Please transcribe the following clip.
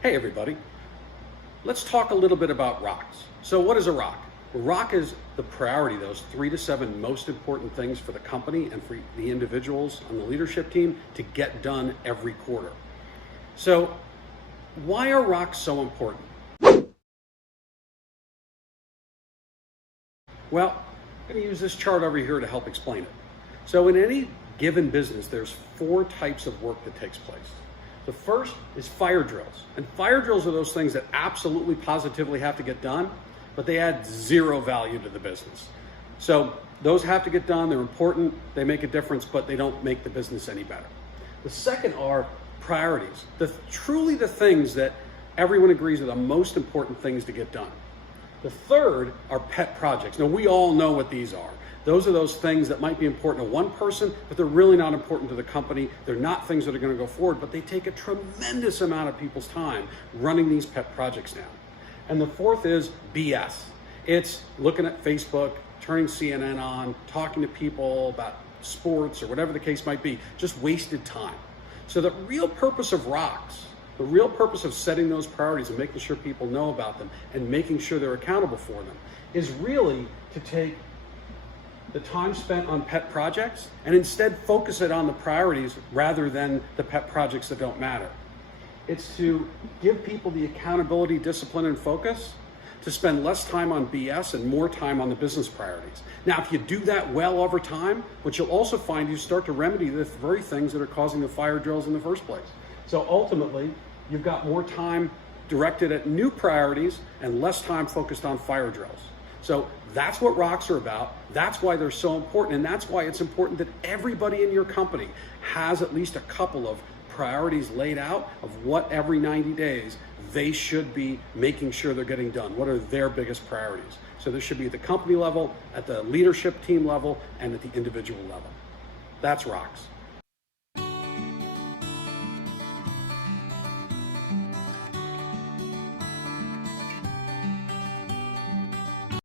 Hey everybody, let's talk a little bit about rocks. So what is a rock? A rock is the priority, those 3 to 7 most important things for the company and for the individuals on the leadership team to get done every quarter. So why are rocks so important? Well, I'm going to use this chart over here to help explain it. So in any given business, there's 4 types of work that takes place. The first is fire drills. And fire drills are those things that absolutely positively have to get done, but they add 0 value to the business. So those have to get done, they're important, they make a difference, but they don't make the business any better. The second are priorities, truly the things that everyone agrees are the most important things to get done. The third are pet projects. Now we all know what these are. Those are those things that might be important to one person, but they're really not important to the company. They're not things that are going to go forward, but they take a tremendous amount of people's time running these pet projects now. And the fourth is BS. It's looking at Facebook, turning CNN on, talking to people about sports or whatever the case might be, just wasted time. So the real purpose of rocks, the real purpose of setting those priorities and making sure people know about them and making sure they're accountable for them is really to take the time spent on pet projects and instead focus it on the priorities rather than the pet projects that don't matter. It's to give people the accountability, discipline, and focus to spend less time on BS and more time on the business priorities. Now, if you do that well over time, what you'll also find, you start to remedy the very things that are causing the fire drills in the first place. So ultimately, you've got more time directed at new priorities and less time focused on fire drills. So that's what rocks are about. That's why they're so important. And that's why it's important that everybody in your company has at least a couple of priorities laid out of what every 90 days they should be making sure they're getting done. What are their biggest priorities? So this should be at the company level, at the leadership team level, and at the individual level. That's rocks.